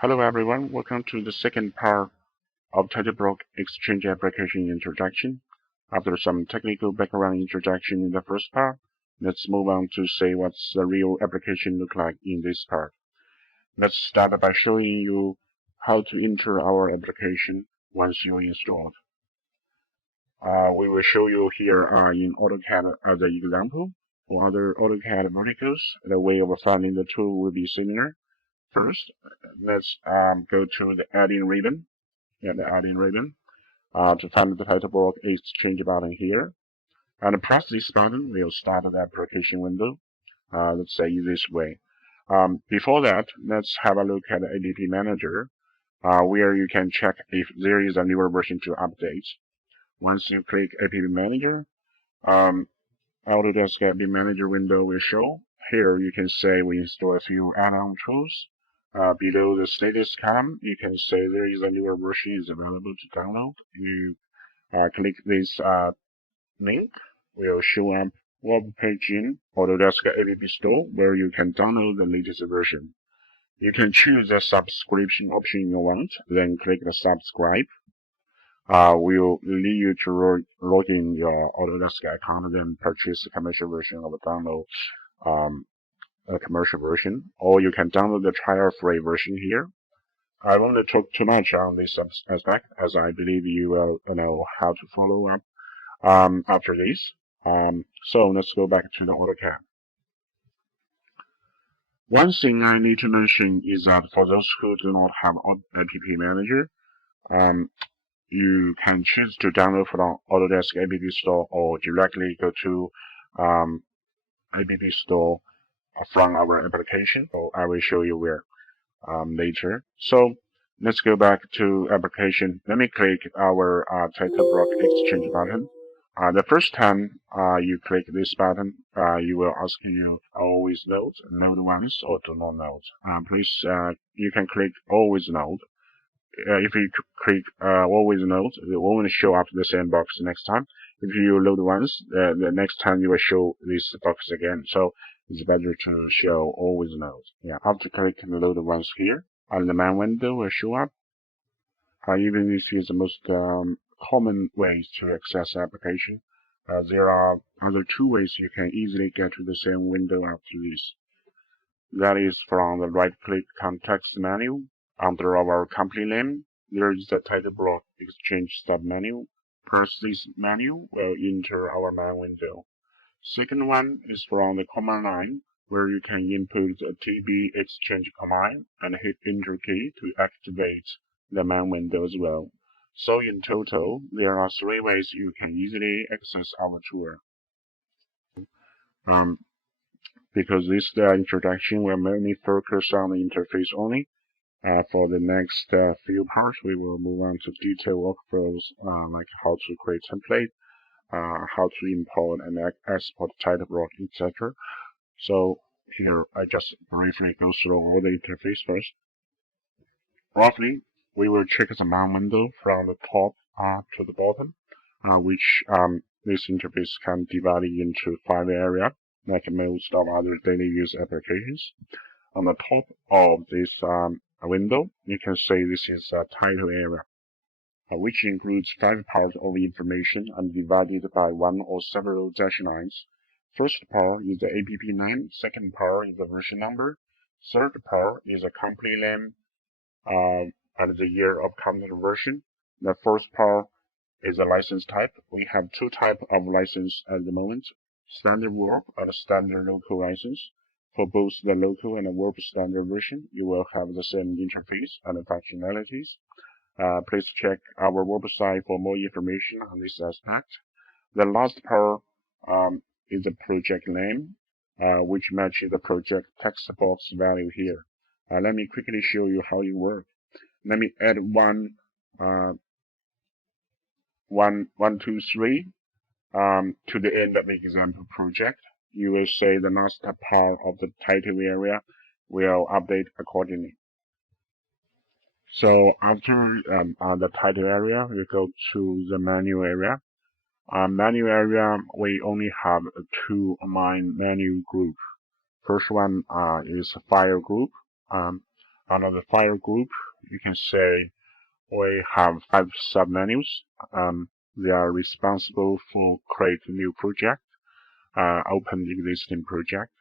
Hello everyone, welcome to the second part of title block Exchange Application Introduction. After some technical background introduction in the first part, let's move on to say what's the real application look like in this part. Let's start by showing you how to enter our application once you installed. We will show you here in AutoCAD as an example. For other AutoCAD verticals, the way of finding the tool will be similar. First, let's go to the add-in ribbon. The add-in ribbon to find the title block exchange button here. And press this button will start the application window. Let's say this way. Before that, let's have a look at the App Manager, where you can check if there is a newer version to update. Once you click App Manager, Autodesk App Manager window will show. Here you can say we install a few add-on tools. Below the status column, you can say there is a newer version is available to download. You click this link, will show up web page in Autodesk App Store where you can download the latest version. You can choose the subscription option you want, then click the subscribe. Will lead you to log in your Autodesk account, then purchase the commercial version of the download a commercial version, or you can download the trial-free version here. I won't talk too much on this aspect, as I believe you will know how to follow up after this. So let's go back to the AutoCAD. One thing I need to mention is that for those who do not have App Manager, you can choose to download from Autodesk App Store or directly go to App Store from our application. So I will show you where later. So let's go back to application. Let me click our title block exchange button. The first time you click this button, you will ask you always node once, or do not node. Please, you can click always node. If you click always node, it won't show up the same box next time. If you load once, the next time you will show this box again. So it's better to show always node. Yeah, after clicking load once here, and the main window will show up. Even if it's the most common ways to access the application, there are other two ways you can easily get to the same window after this. That is from the right-click context menu. Under our company name, there is the title block exchange submenu. Press this menu will enter our main window. Second one is from the command line, where you can input the TB exchange command and hit enter key to activate the main window as well. So in total, there are three ways you can easily access our tool. Because this introduction will mainly focus on the interface only. For the next few parts, we will move on to detailed workflows like how to create template, how to import and export title block, etc. So here I just briefly go through all the interface first. Roughly, we will check the main window from the top to the bottom, which this interface can divide into 5 areas, like most of other daily use applications. On the top of this window, you can see this is a title area, which includes 5 parts of information and divided by one or several dash lines. First part is the app name, second part is the version number, third part is a company name and the year of content version. The fourth part is a license type. We have 2 types of license at the moment, standard work and standard local license. For both the local and the work standard version, you will have the same interface and functionalities. Please check our website for more information on this aspect. The last part is the project name, which matches the project text box value here. Let me quickly show you how it works. Let me add 1, 2, 3 to the end of the example project. You will see the last part of the title area will update accordingly. So after the title area, we go to the menu area. Menu area, we only have 2 main menu groups. First one is file group. under the file group, you can say we have 5 submenus. They are responsible for create new project, open existing project,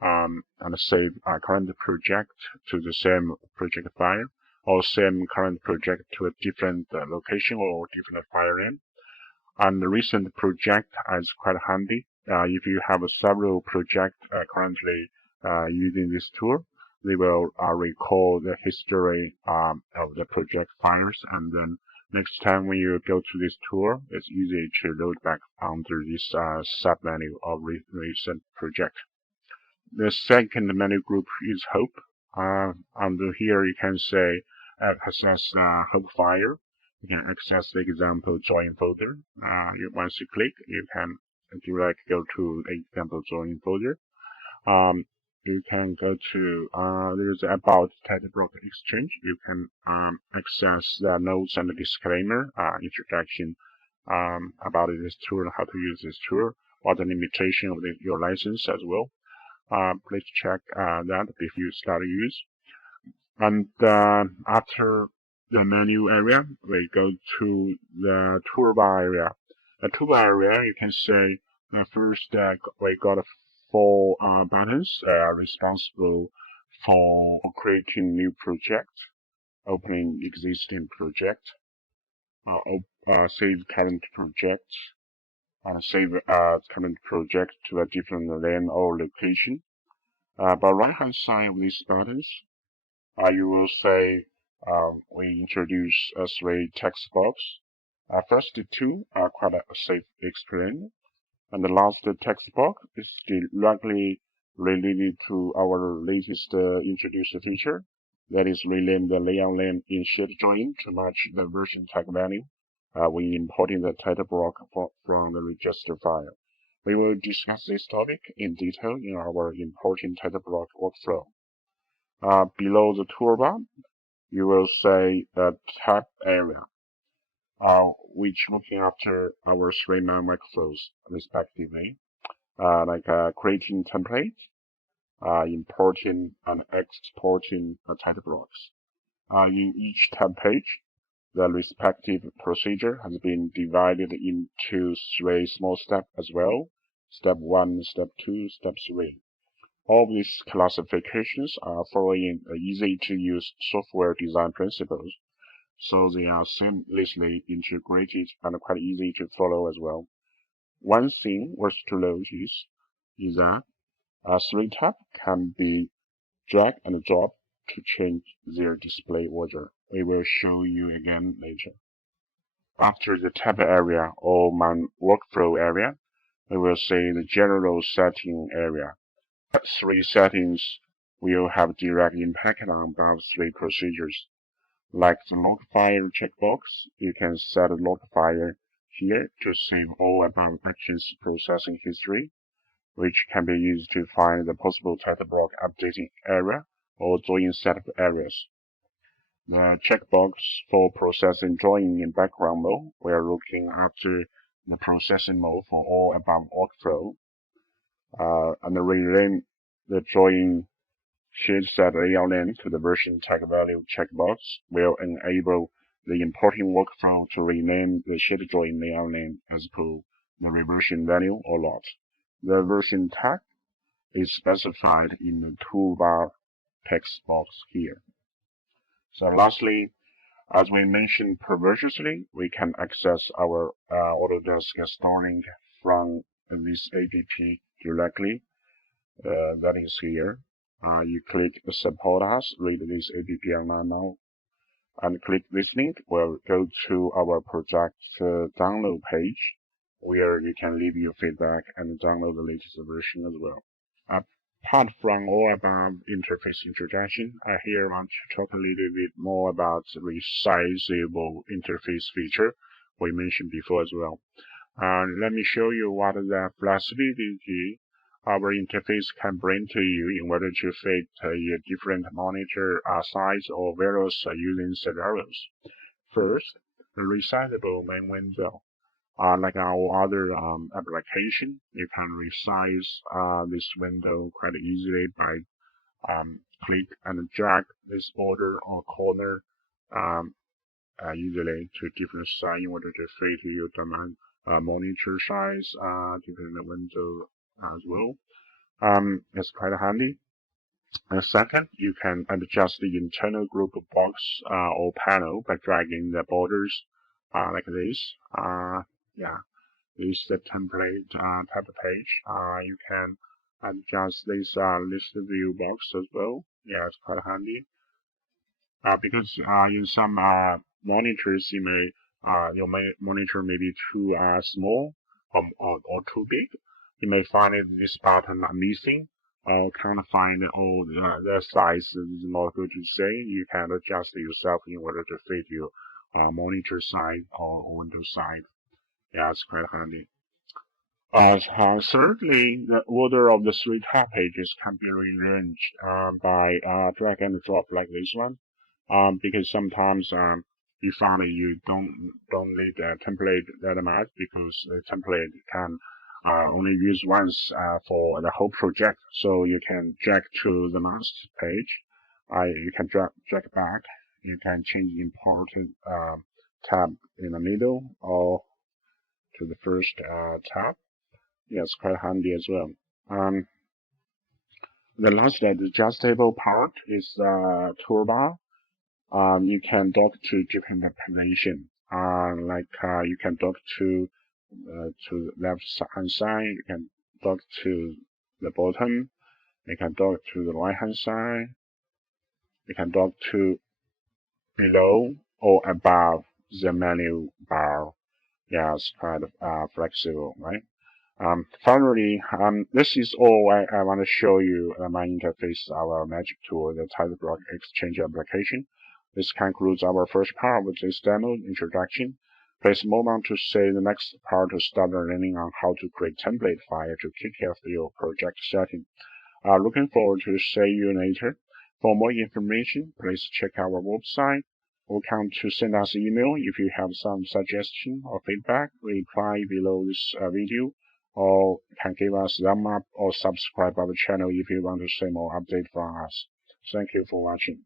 and save current project to the same project file, or same current project to a different location or different file name. And the recent project is quite handy. If you have several projects currently using this tool, they will recall the history of the project files, and then next time when you go to this tool, it's easy to load back under this submenu of recent project. The second menu group is Hope. Under here you can say access Hope file. You can access the example join folder. Once you click, you can directly go to the example join folder. You can go to there's about title block exchange. You can access the notes and the disclaimer, introduction about this tool, how to use this tool, what the limitation of your license as well. Please check that if you start to use. And after the menu area, we go to the toolbar area. The toolbar area, you can say first we got 4 buttons responsible for creating new project, opening existing project, save current project, and save current project to a different lane or location. But right hand side of these buttons, you will say we introduce 3 text box. First 2 are quite self-explained, and the last text box is directly related to our latest introduced feature, that is rename the layout name in shared join to match the version tag value when importing the title block from the register file. We will discuss this topic in detail in our importing title block workflow. Below the toolbar, you will say the tab area, which looking after our 3 main workflows respectively, like creating template, importing and exporting the title blocks. In each tab page, the respective procedure has been divided into 3 small steps as well. Step 1, Step 2, Step 3. All these classifications are following easy-to-use software design principles, so they are seamlessly integrated and quite easy to follow as well. One thing worth to notice is that 3 tabs can be drag and drop to change their display order. We will show you again later. After the tab area or my workflow area, we will see the general setting area. 3 settings will have direct impact on above 3 procedures. Like the log file checkbox, you can set a log file here to save all above actions processing history, which can be used to find the possible title block updating area or join setup areas. The checkbox for processing join in background mode, we are looking after the processing mode for all above workflow, and rename the join should set layout name to the version tag value checkbox will enable the importing workflow to rename the shared join layout name as per the reversion value or not. The version tag is specified in the toolbar text box here. So lastly, as we mentioned previously, we can access our Autodesk storing from this app directly. That is here. You click support us, read this app online now, and click this link will go to our project download page, where you can leave your feedback and download the latest version as well. Apart from all above interface introduction, I here want to talk a little bit more about the resizable interface feature we mentioned before as well. Let me show you what the flexibility our interface can bring to you in order to fit a different monitor size or various using scenarios. First, the resizable main window. Like our other application, you can resize this window quite easily by click and drag this border or corner easily to different size in order to fit your demand monitor size, different window as well. It's quite handy. And second, you can adjust the internal group box or panel by dragging the borders like this. Yeah, this is the template type of page. You can adjust this list view box as well. Yeah, it's quite handy. Because in some monitors, your monitor may be too small or too big. You may find this button missing or can't find all the size is not good to say. You can adjust yourself in order to fit your monitor size or window size. Yeah, it's quite handy. Thirdly, the order of the three tab pages can be rearranged by drag and drop like this one. Because sometimes you find that you don't need a template that much because the template can only use once for the whole project. So you can drag to the last page. You can drag back. You can change important tab in the middle or to the first tab. Yeah, it's quite handy as well. The last adjustable part is toolbar. You can dock to different position. You can dock to the left hand side. You can dock to the bottom. You can dock to the right hand side. You can dock to below or above the menu bar. Yeah, it's kind of flexible, right? Finally, this is all I want to show you my interface, our magic tool, the title block exchange application. This concludes our first part with this demo introduction. Please move on to say the next part to start learning on how to create template file to kick off your project setting. Looking forward to see you later. For more information, please check our website. Welcome to send us an email if you have some suggestion or feedback. Reply below this video, or can give us a thumb up or subscribe our channel if you want to see more updates from us. Thank you for watching.